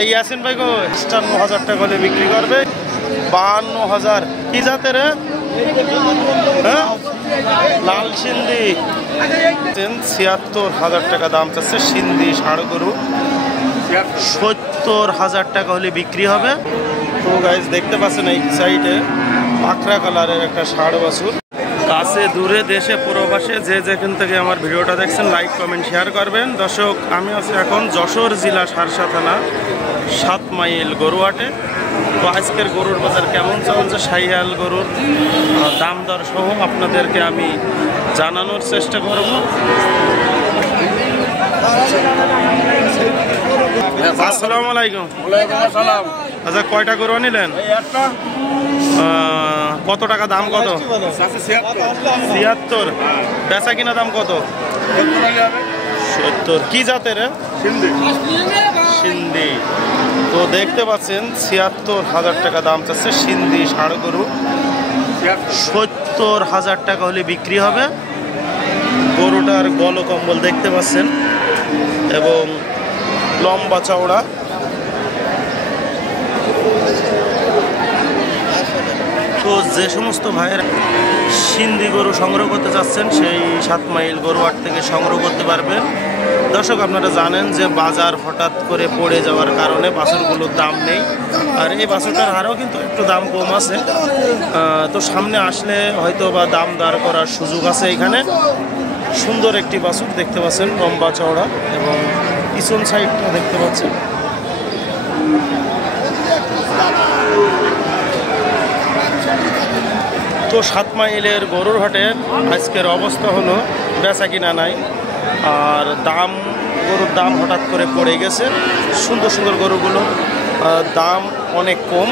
এই ইয়াসিন ভাই গো ৫৫,০০০ টাকা হলে বিক্রি করবে। ৫২,০০০। কি জাতের? হ্যাঁ, লাল সিন্ধি। ৭৬,০০০ টাকা দাম চাচ্ছে সিন্ধি ষাঁড় গরু। ৭০,০০০ টাকা হলে বিক্রি হবে। তো গাইজ দেখতে পাচ্ছেন এই সাইডে পাখরা কালারের একটা ষাঁড় বাছুর। কাছে দূরে দেশে প্রবাসে যে যেখান থেকে আমার ভিডিওটা দেখছেন লাইক কমেন্ট শেয়ার করবেন। দর্শক, আমি আছি এখন যশোর জেলা সারসা থানা ৭ মাইল গরুহাটে। তো আজকের গরুর বাজার কেমন চলছে, শাহিয়াল গরুর দাম দর সহ আপনাদেরকে আমি জানানোর চেষ্টা করব। আসসালামু আলাইকুম। আচ্ছা, কয়টা গরু নিলেন? কত টাকা দাম? কত? ৭৬। বেচা কিনা দাম কত? ৭০। কি জাতের? সিন্ধি। তো দেখতে পাচ্ছেন ৭৬,০০০ টাকা দাম চাচ্ছে সিন্ধি ষাঁড় গরু। ৭০,০০০ টাকা হলে বিক্রি হবে। গরুটার গলকম্বল দেখতে পাচ্ছেন এবং লম্বা চওড়া। তো যে সমস্ত ভাইয়েরা সিন্ধি গরু সংগ্রহ করতে চাচ্ছেন সেই ৭ মাইল গরুহাট থেকে সংগ্রহ করতে পারবেন। দর্শক, আপনারা জানেন যে বাজার হঠাৎ করে পড়ে যাওয়ার কারণে বাছুরগুলোর দাম নেই। আর এই বাছুরটার হারও কিন্তু একটু দাম কম আছে। তো সামনে আসলে হয়তো বা দাম দর করার সুযোগ আছে। এখানে সুন্দর একটি বাছুর দেখতে পাচ্ছেন, লম্বা চওড়া, এবং পিছন সাইডটা দেখতে পাচ্ছেন। তো ৭ মাইলের গরুর হাটের আজকের অবস্থা হলো বেচা কিনা নাই। আর গরুর দাম হঠাৎ করে পড়ে গেছে। সুন্দর সুন্দর গরুগুলো দাম অনেক কম।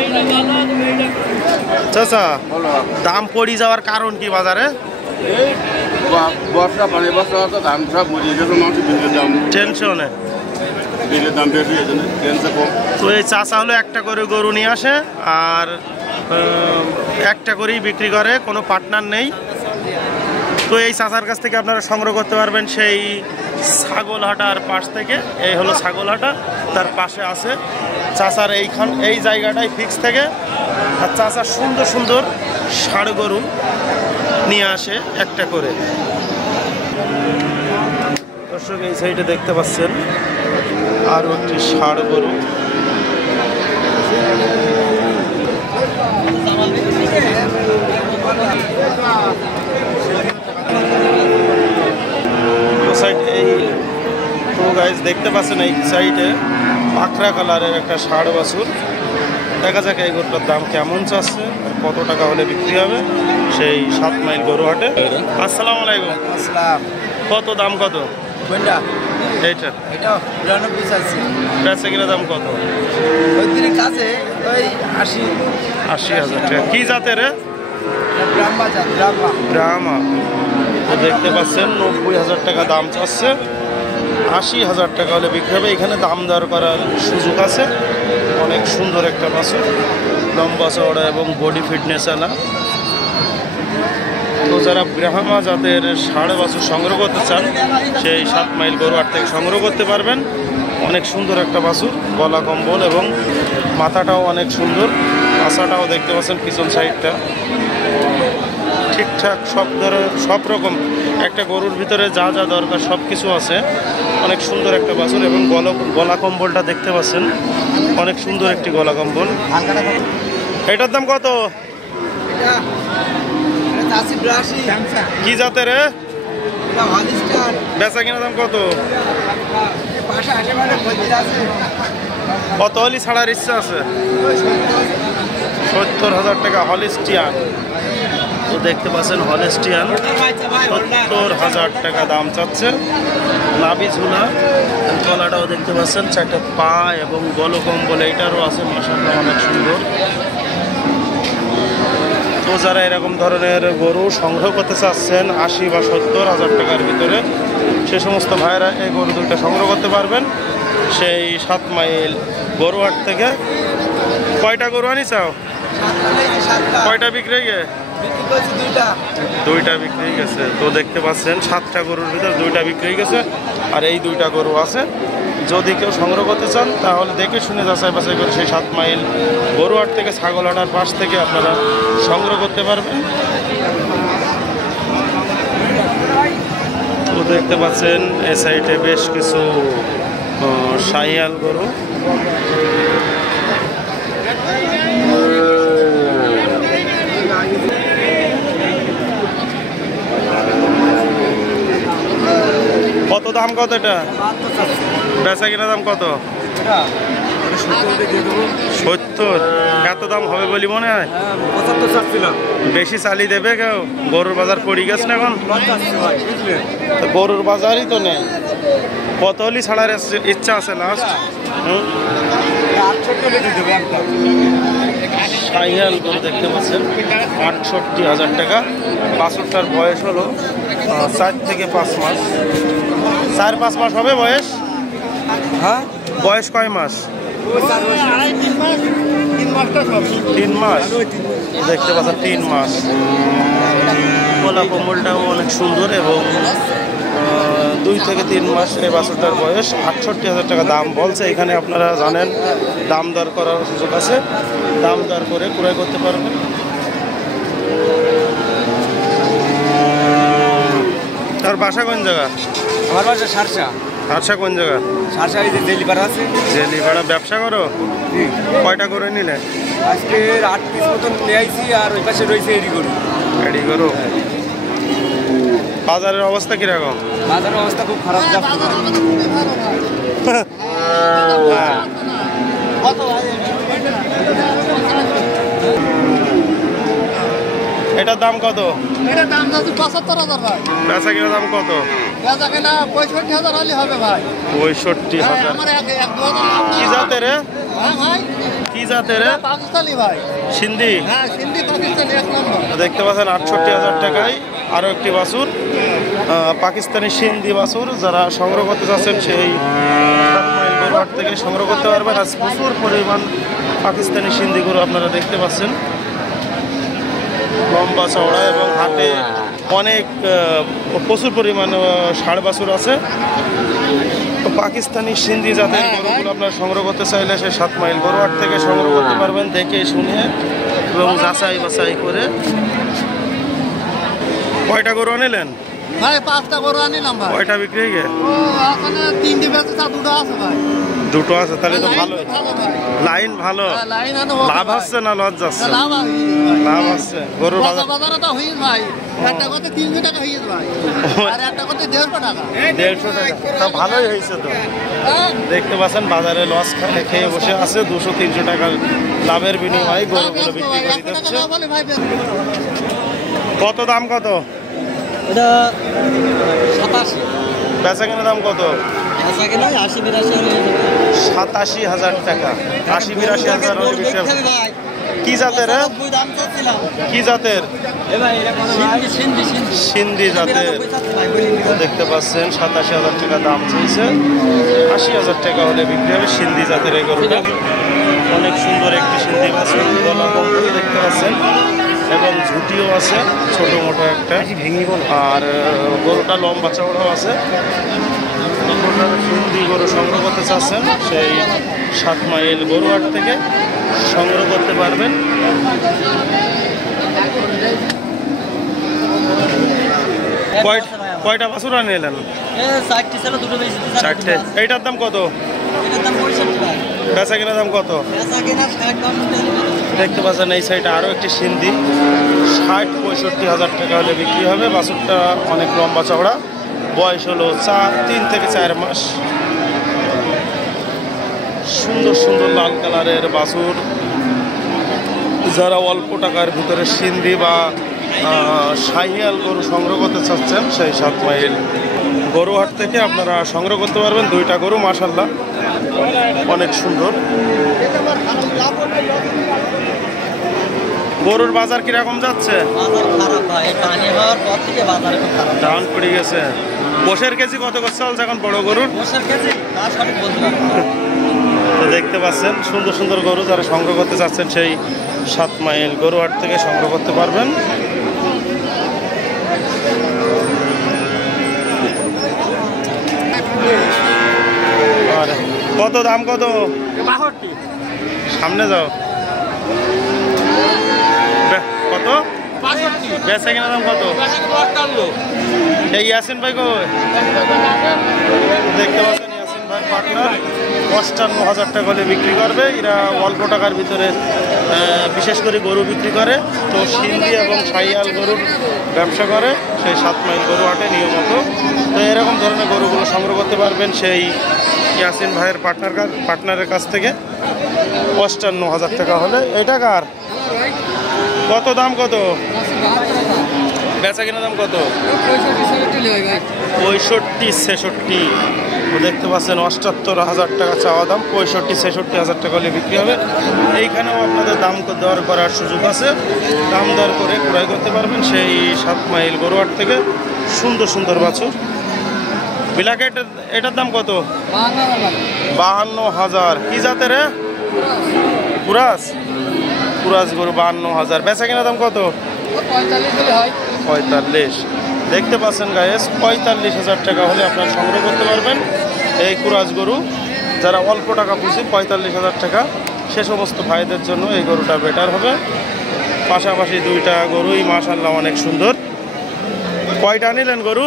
চাচা, দাম পড়ে যাওয়ার কারণ কি বাজারে? টেনশনে। তো এই চাচা হলো একটা করে গরু নিয়ে আসে আর একটা করেই বিক্রি করে, কোনো পার্টনার নেই। তো এই চাচার কাছ থেকে আপনারা সংগ্রহ করতে পারবেন সেই ছাগলহাটার পাশ থেকে। এই হলো ছাগলহাটা, তার পাশে আছে চাচার এই জায়গাটাই ফিক্স থেকে। আর চাচা সুন্দর সুন্দর ষাঁড় গরু নিয়ে আসে একটা করে। দর্শক, এই সাইডে দেখতে পাচ্ছেন আরও একটি ষাঁড় গরু। তো গাইজ দেখতে পাচ্ছেন এই সাইডে পাখরা কালারের একটা ষাঁড় বাছুর। দেখা যাক এই গরুটার দাম কেমন চাচ্ছে আর কত টাকা হলে বিক্রি হবে সেই ৭ মাইল গরুহাটে। আসসালামু আলাইকুম। কত দাম? কত এইটা? বেচা কিনা দাম কত? ৮০,০০০ টাকা। কি জাতের? ব্রাহ্মা। তো দেখতে পাচ্ছেন ৯০,০০০ টাকা দাম চাচ্ছে। ৮০,০০০ টাকা হলে বিক্রি হবে। এখানে দাম দর করার সুযোগ আছে। অনেক সুন্দর একটা বাছুর, লম্বা চওড়া এবং বডি ফিটনেস আলা। তো যারা ব্রাহ্মা জাতের ষাঁড় বাছুর সংগ্রহ করতে চান সেই ৭ মাইল গরুহাট থেকে সংগ্রহ করতে পারবেন। অনেক সুন্দর একটা বাছুর, গলা কম্বল এবং মাথাটাও অনেক সুন্দর। পাছাটাও দেখতে পাচ্ছেন, পিছন সাইডটা ঠিকঠাক। সব রকম একটা গরুর ভিতরে যা যা দরকার সব কিছু আছে। অনেক সুন্দর একটা বাছুর এবং গলা কম্বলটা দেখতে পাচ্ছেন, অনেক সুন্দর একটি গলা কম্বল। এটার দাম কত? কি জাতের? বেচা কিনা দাম কত? কত হলি ছাড়ার ইচ্ছা আছে? ৭০,০০০ টাকা। হলিস্টিয়ান। তো দেখতে পাচ্ছেন হলিস্টিয়ান ৭০,০০০ টাকা দাম চাচ্ছে। নাভি ঝুলা, গলাটাও দেখতে পাচ্ছেন, 4টা পা এবং গলকম্বল এইটারও আছে। মাশাআল্লাহ, অনেক সুন্দর। তো যারা এরকম ধরনের গরু সংগ্রহ করতে চাচ্ছেন ৮০ বা ৭০,০০০ টাকার ভিতরে, সে সমস্ত ভাইয়েরা এই গরু দুইটা সংগ্রহ করতে পারবেন সেই ৭ মাইল গরুহাট থেকে। কয়টা গরু আনি চাও? কয়টা বিক্রি হয়ে? দুইটা বিক্রি হয়ে গেছে। তো দেখতে পাচ্ছেন 7টা গরুর ভিতরে 2টা বিক্রি হয়ে গেছে আর এই 2টা গরু আছে। যদি কেউ সংগ্রহ করতে চান তাহলে দেখে শুনে যাচাই বাছাই করে সেই 7 মাইল গরুহাট থেকে ছাগলহাটার পাশ থেকে আপনারা সংগ্রহ করতে পারবেন। তো দেখতে পাচ্ছেন এই সাইডে বেশ কিছু শাহিয়াল গরু। কত দাম, কত এটা বেচা কিনা দাম কত? 70। এত দাম হবে বলি মনে হয়? বেশি চালি দেবে কেউ? গরুর বাজার পড়ে গেছে না এখন, গরুর বাজারই তো নেই। কত হলি ছাড়ার ইচ্ছা আছে লাস্ট? শাহিয়াল গরু দেখতে পাচ্ছেন ৬৮,০০০ টাকা। বাছুরটার বয়স হলো 4 থেকে 5 মাস। 4-5 মাস হবে বয়স? হ্যাঁ, বয়স কয় মাস? 3 মাস দেখতে পাচ্ছেন, 3 মাস। গলা কোমলটাও অনেক সুন্দর এবং 2 থেকে 3 মাস এই বাছুরটার বয়স। ৬৮,০০০ টাকা দাম বলছে। এখানে আপনারা জানেন দাম দর করার সুযোগ আছে, দাম দর করে ক্রয় করতে পারবেন। তার বাসা কোন জায়গা? আমার বাসা সারসা। সারসা কোন জায়গা? সারসা এই যে জেলিপাড়া আছে। জেলিপাড়া। ব্যবসা করো? কয়টা করে নিলে? আজকে 8 পিস মতন নিয়ে আইছি, আর ওই পাশে রয়েছে এডি গরু। এডি গরু। বাজারের অবস্থা কিরকম? বাজারের অবস্থা খুব খারাপ যাচ্ছে। এটার দাম কত? এটার দাম যাচ্ছে ৭৫,০০০ ভাই। বেচা কিনা দাম কত? বেচা কিনা ৬৫,০০০ হলে হবে ভাই। ৬৫,০০০। আমার এক কি জাতের? ভাই কি জাতের? পাকিস্তানি ভাই। সিন্ধি? হ্যাঁ, সিন্ধি পাকিস্তানি 1 নম্বর। দেখতে পাচ্ছেন ৬৮,০০০ টাকায় আরও একটি বাছুর, পাকিস্তানি সিন্ধি বাছুর। যারা সংগ্রহ করতে চাচ্ছেন সেই 7 মাইল গরুহাট থেকে সংগ্রহ করতে পারবেন। আজ প্রচুর পরিমাণ পাকিস্তানি সিন্ধি গরু আপনারা দেখতে পাচ্ছেন, লম্বা চওড়া, এবং হাটে অনেক প্রচুর পরিমাণ ষাঁড় বাছুর আছে। তো পাকিস্তানি সিন্ধি জাতের গরুগুলো আপনারা সংগ্রহ করতে চাইলে সেই 7 মাইল গরুহাট থেকে সংগ্রহ করতে পারবেন, দেখে শুনে এবং যাচাই বাছাই করে। কয়টা গরু আনিলেন ভাই? 5টা গরু আনিলাম ভাই। কয়টা বিক্রি হয়ে গেছে? এখানে 3টি বেচে, 2টো আছে ভাই। 2টো আছে, তাহলে তো ভালো। ভালো ভাই, লাইন ভালো। লাইন লাভ হচ্ছে না লস যাচ্ছে? লাভ লাভ হচ্ছে। গরুর বাজারে তো হইস ভাই, একটা করতে 300 টাকা হইস ভাই, আর একটা করতে 150 টাকা। 150 টাকা, তা ভালোই হয়েছে তো। দেখতে পাচ্ছেন বাজারে লস খেয়ে বসে আছে, 200-300 টাকার লাভের বিনিময়ে গরুগুলো বিক্রি করে দিচ্ছে। কত দাম কত? এটা 87। বেচা কেনা দাম কত? বেচা কিনা 80-82। 87,০০০ টাকা। 80-82,০০০ হলে বিক্রি হবে। কি জাতের? কি জাতের? সিন্ধি জাতের। দেখতে পাচ্ছেন 87,০০০ টাকা দাম চাইছে, 80,০০০ টাকা হলে বিক্রি হবে সিন্ধি জাতের এই গরুটা। অনেক সুন্দর একটি সিন্ধি বাছুর, গলা কম্বল দেখতে পাচ্ছেন, এবং ঝুটিও আছে ছোট মোটো একটা, আর গরুটা লম্বা চওড়াও আছে। সিন্ধি গরু সংগ্রহ করতে চাচ্ছেন সেই 7 মাইল গরুহাট থেকে সংগ্রহ করতে পারবেন। কয়টা বাছুর আনিলেন? 4টে। এইটার দাম কত? বেচা কেনা দাম কত? দেখতে পাচ্ছেন এই সাইডে আরও একটি সিন্ধি, 60-65,০০০ টাকা হলে বিক্রি হবে। বাছুরটা অনেক লম্বা চওড়া, বয়স হলো 3 থেকে 4 মাস। সুন্দর সুন্দর লাল কালারের বাছুর। যারা অল্প টাকার ভিতরে সিন্ধি বা শাহিয়াল গরু সংগ্রহ করতে চাচ্ছেন সেই 7 মাইল গরুহাট থেকে আপনারা সংগ্রহ করতে পারবেন। 2টা গরু মাশাআল্লাহ অনেক সুন্দর। গরুর বাজার কিরকম যাচ্ছে? ডাউন পড়ে গেছে। গোশের কেজি কত করে চলছে এখন বড় গরুর? তো দেখতে পাচ্ছেন সুন্দর সুন্দর গরু, যারা সংগ্রহ করতে চাচ্ছেন সেই 7 মাইল গরুহাট থেকে সংগ্রহ করতে পারবেন। আর কত দাম কত? 62। সামনে যাও। কত? 65। বেচা কিনা দাম কত? এই ইয়াসিন ভাই কই? দেখতে পাচ্ছেন ইয়াসিন ভাই পার্টনার ৫৫,০০০ টাকা হলে বিক্রি করবে। এরা অল্প টাকার ভিতরে বিশেষ করে গরু বিক্রি করে। তো সিন্ধি এবং শাহিয়াল গরুর ব্যবসা করে সেই ৭ মাইল গরু হাটে নিয়মিত। তো এরকম ধরনের গরুগুলো সংগ্রহ করতে পারবেন সেই ইয়াসিন ভাইয়ের পার্টনারের কাছ থেকে ৫৫,০০০ টাকা হলে। এটা কার? কত দাম কত? বেচা কিনা দাম কত? 65-66। দেখতে পাচ্ছেন ৭৮,০০০ টাকা চাওয়া দাম, 65-66,০০০ টাকা হলে বিক্রি হবে। এইখানেও আপনাদের দাম দর করার সুযোগ আছে, দাম দর করে ক্রয় করতে পারবেন সেই ৭ মাইল গরুহাট থেকে। সুন্দর সুন্দর বাছুর। বিলাকে এটার দাম কত? ৫২,০০০। কি জাতের? কুরাস। কুরাস গরু ৫২,০০০। বেচা কিনা দাম কত? ৪৫। দেখতে পাচ্ছেন গায়েস ৪৫,০০০ টাকা হলে আপনারা সংগ্রহ করতে পারবেন এই কুরাস গরু। যারা অল্প টাকা পুষি ৪৫,০০০ টাকা, সে সমস্ত ভাইদের জন্য এই গরুটা বেটার হবে। পাশাপাশি দুইটা গরুই মাশাআল্লাহ অনেক সুন্দর। কয়টা নিলেন গরু?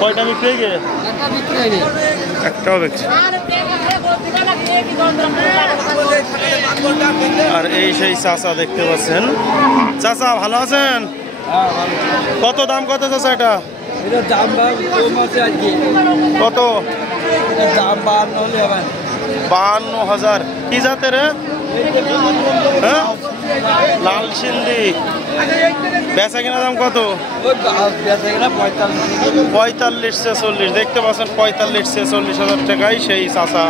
কয়টা বিক্রি হয়ে গিয়ে? একটাও বিক্রি। আর এই সেই চাচা দেখতে পাচ্ছেন। চাচা ভালো আছেন? কত দাম কত চাচা এটা? কত? ৫২,০০০। কি জাতের? হ্যাঁ, লাল সিন্ধি। বেচা কিনা দাম কত? ৪৫-৪৬। দেখতে পাচ্ছেন ৪৫-৪৬,০০০ টাকায় সেই চাচা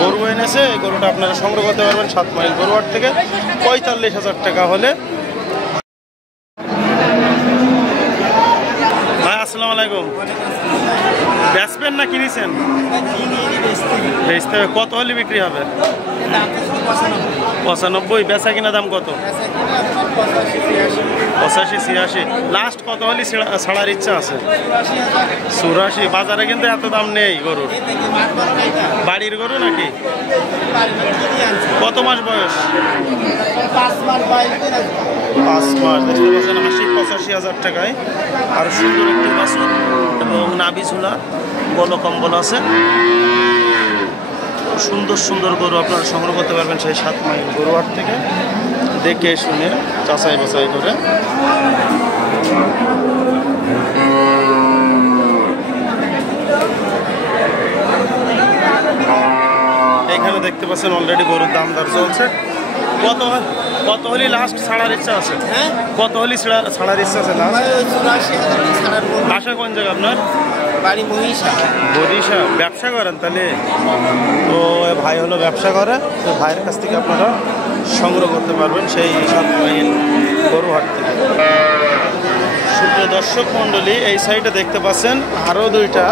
গরু এনেছে। এই গরুটা আপনারা সংগ্রহ করতে পারবেন ৭ মাইল গরুহাট থেকে ৪৫,০০০ টাকা হলে। ভাই আসসালামু আলাইকুম। বেচবেন না কিনেছেন? বেচতে হবে। কত হলে বিক্রি হবে? ৯৫। বেচা কিনা দাম কত? ৮৫-৮৬। লাস্ট কত হলে ছাড়ার ইচ্ছা আছে? ৮৪। বাজারে কিন্তু এত দাম নেই গরুর। বাড়ির গরু নাকি? কত মাস বয়স? ৫ মাস। দেখতে পাচ্ছেন ৮০-৮৫,০০০ টাকায়। আর সুন্দর একটি বাছুর এবং নাভি ঝুলা, বলো কম্বল আছে। সুন্দর সুন্দর গরু আপনারা সংগ্রহ করতে পারবেন সেই ৭ মাইল গরুহাট থেকে, দেখে শুনে যাচাই বাছাই করে। এইখানে দেখতে পাচ্ছেন অলরেডি গরুর দাম দর চলছে। কত হলে লাস্ট ছাড়ার ইচ্ছা আছে? কত হলে ছাড়ার ইচ্ছা আছে লাস্ট? বাসা কোন জায়গা আপনার? বাড়ি বরিশা। ব্যবসা করেন তাহলে? তো ভাই হলো ব্যবসা করে। তো ভাইয়ের কাছ থেকে আপনারা সংগ্রহ করতে পারবেন সেই ৭ মাইল গরুহাট থেকে। সুপ্রিয় দর্শক মণ্ডলী, এই সাইডে দেখতে পাচ্ছেন আরও দুইটা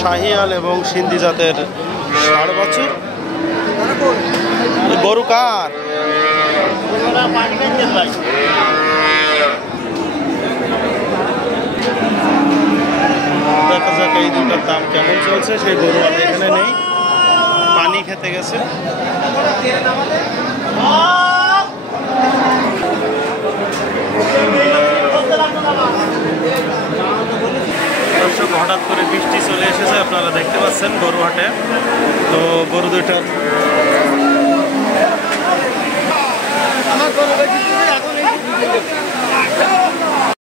শাহিয়াল এবং সিন্ধি জাতের ষাঁড় বাছুর। গরু কার? দেখা যাক এই দুটার দাম কেমন চলছে। সেই গরু আর এখানে নেই, পানি খেতে গেছে। দর্শক, হঠাৎ করে বৃষ্টি চলে এসেছে, আপনারা দেখতে পাচ্ছেন গরু হাটে। তো গরু দুইটার